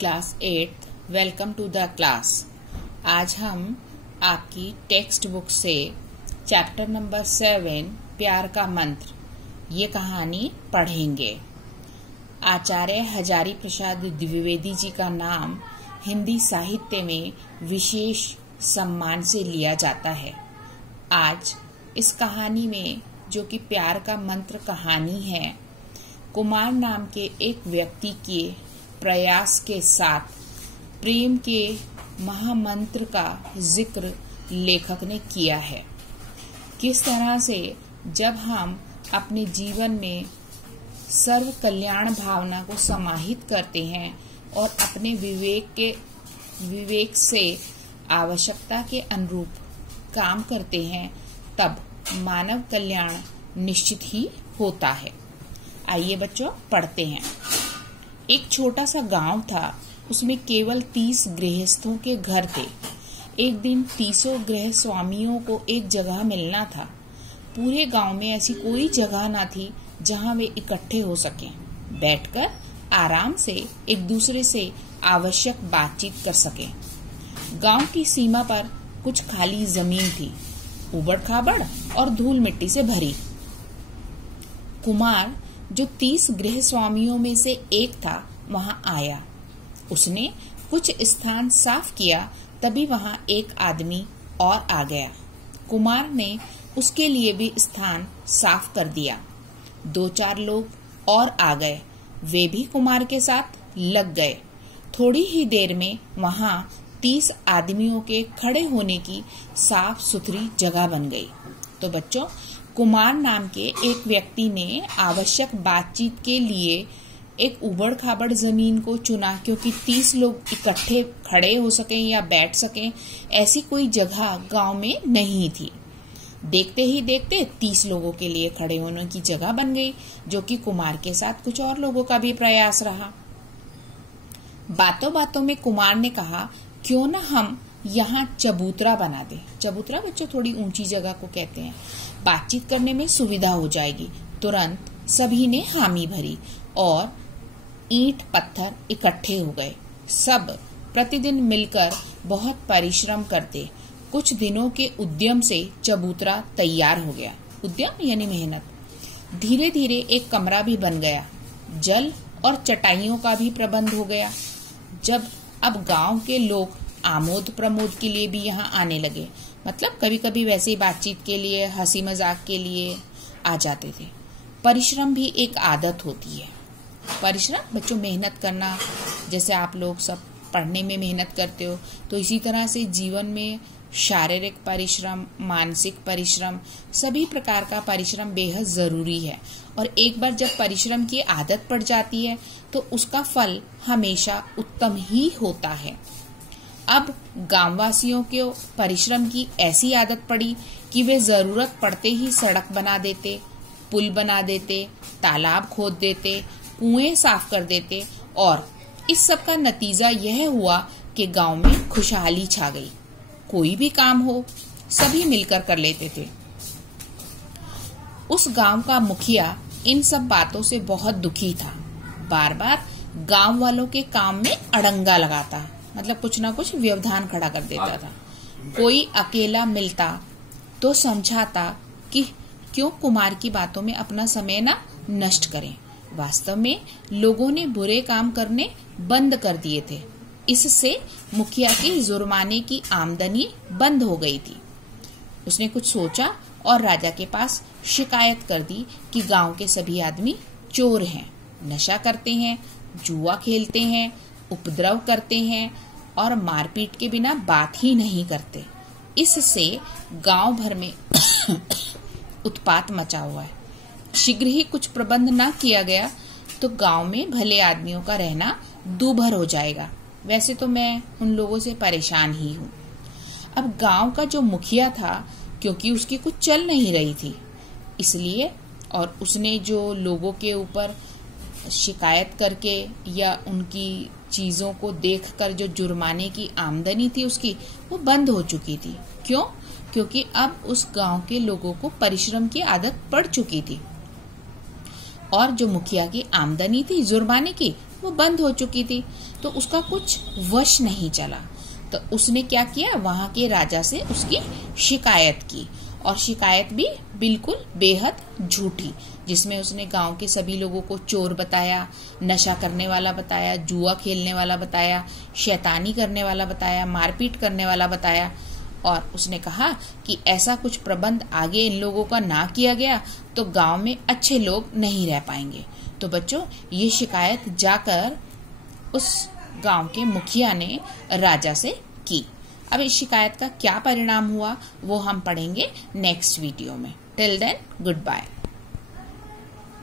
Class 8 welcome to the class. आज हम आपकी टेक्स्ट बुक से चैप्टर नंबर 7 प्यार का मंत्र ये कहानी पढ़ेंगे। आचार्य हजारी प्रसाद द्विवेदी जी का नाम हिंदी साहित्य में विशेष सम्मान से लिया जाता है। आज इस कहानी में जो कि प्यार का मंत्र कहानी है, कुमार नाम के एक व्यक्ति के प्रयास के साथ प्रेम के महामंत्र का जिक्र लेखक ने किया है। किस तरह से जब हम अपने जीवन में सर्व कल्याण भावना को समाहित करते हैं और अपने विवेक से आवश्यकता के अनुरूप काम करते हैं, तब मानव कल्याण निश्चित ही होता है। आइए बच्चों पढ़ते हैं। एक छोटा सा गांव था, उसमें केवल 30 गृहस्थों के घर थे। एक दिन 30 गृह स्वामियों को एक जगह मिलना था। पूरे गांव में ऐसी कोई जगह ना थी जहां वे इकट्ठे हो सकें, बैठकर आराम से एक दूसरे से आवश्यक बातचीत कर सकें। गांव की सीमा पर कुछ खाली जमीन थी, उबड़ खाबड़ और धूल मिट्टी से भरी। कुमार जो 30 गृह स्वामियों में से एक था, वहां आया। उसने कुछ स्थान साफ किया, तभी वहां एक आदमी और आ गया। कुमार ने उसके लिए भी स्थान साफ कर दिया। 2-4 लोग और आ गए, वे भी कुमार के साथ लग गए। थोड़ी ही देर में वहां 30 आदमियों के खड़े होने की साफ सुथरी जगह बन गई। तो बच्चों, कुमार नाम के एक व्यक्ति ने आवश्यक बातचीत के लिए एक उबड़ खाबड़ जमीन को चुना, क्योंकि 30 लोग इकट्ठे खड़े हो सकें या बैठ सकें, ऐसी कोई जगह गांव में नहीं थी। देखते ही देखते 30 लोगों के लिए खड़े होने की जगह बन गई, जो कि कुमार के साथ कुछ और लोगों का भी प्रयास रहा। बातों बातों में कुमार ने कहा, क्यों ना हम यहाँ चबूतरा बना दें। चबूतरा बच्चों थोड़ी ऊंची जगह को कहते हैं। बातचीत करने में सुविधा हो जाएगी। तुरंत सभी ने हामी भरी और ईंट पत्थर इकट्ठे हो गए। सब प्रतिदिन मिलकर बहुत परिश्रम करते। कुछ दिनों के उद्यम से चबूतरा तैयार हो गया। उद्यम यानी मेहनत। धीरे धीरे एक कमरा भी बन गया। जल और चटाइयों का भी प्रबंध हो गया। अब गांव के लोग आमोद प्रमोद के लिए भी यहाँ आने लगे। मतलब कभी कभी वैसे ही बातचीत के लिए, हंसी मजाक के लिए आ जाते थे। परिश्रम भी एक आदत होती है। परिश्रम बच्चों मेहनत करना, जैसे आप लोग सब पढ़ने में मेहनत करते हो, तो इसी तरह से जीवन में शारीरिक परिश्रम, मानसिक परिश्रम, सभी प्रकार का परिश्रम बेहद जरूरी है। और एक बार जब परिश्रम की आदत पड़ जाती है तो उसका फल हमेशा उत्तम ही होता है। अब गांववासियों के परिश्रम की ऐसी आदत पड़ी कि वे जरूरत पड़ते ही सड़क बना देते, पुल बना देते, तालाब खोद देते, कुएं साफ कर देते, और इस सब का नतीजा यह हुआ कि गांव में खुशहाली छा गई। कोई भी काम हो, सभी मिलकर कर लेते थे। उस गांव का मुखिया इन सब बातों से बहुत दुखी था। बार बार गांव वालों के काम में अड़ंगा लगाता, मतलब कुछ ना कुछ व्यवधान खड़ा कर देता था। कोई अकेला मिलता तो समझाता कि क्यों कुमार की बातों में अपना समय ना नष्ट करें। वास्तव में लोगों ने बुरे काम करने बंद कर दिए थे। इससे मुखिया की जुर्माने की आमदनी बंद हो गई थी। उसने कुछ सोचा और राजा के पास शिकायत कर दी कि गांव के सभी आदमी चोर हैं, नशा करते हैं, जुआ खेलते हैं, उपद्रव करते हैं और मारपीट के बिना बात ही नहीं करते। इससे गांव भर में उत्पात मचा हुआ है। शीघ्र ही कुछ प्रबंध न किया गया तो गांव में भले आदमियों का रहना दूभर हो जाएगा। वैसे तो मैं उन लोगों से परेशान ही हूँ। अब गांव का जो मुखिया था, क्योंकि उसकी कुछ चल नहीं रही थी, इसलिए, और उसने जो लोगों के ऊपर शिकायत करके या उनकी चीजों को देखकर जो जुर्माने की आमदनी थी उसकी, वो बंद हो चुकी थी। क्यों? क्योंकि अब उस गांव के लोगों को परिश्रम की आदत पड़ चुकी थी और जो मुखिया की आमदनी थी जुर्माने की, वो बंद हो चुकी थी, तो उसका कुछ वश नहीं चला। तो उसने क्या किया, वहां के राजा से उसकी शिकायत की, और शिकायत भी बिल्कुल बेहद झूठी, जिसमें उसने गांव के सभी लोगों को चोर बताया, नशा करने वाला बताया, जुआ खेलने वाला बताया, शैतानी करने वाला बताया, मारपीट करने वाला बताया। और उसने कहा कि ऐसा कुछ प्रबंध आगे इन लोगों का ना किया गया तो गांव में अच्छे लोग नहीं रह पाएंगे। तो बच्चों, ये शिकायत जाकर उस गांव के मुखिया ने राजा से की। अब इस शिकायत का क्या परिणाम हुआ वो हम पढ़ेंगे नेक्स्ट वीडियो में। Till then, good bye.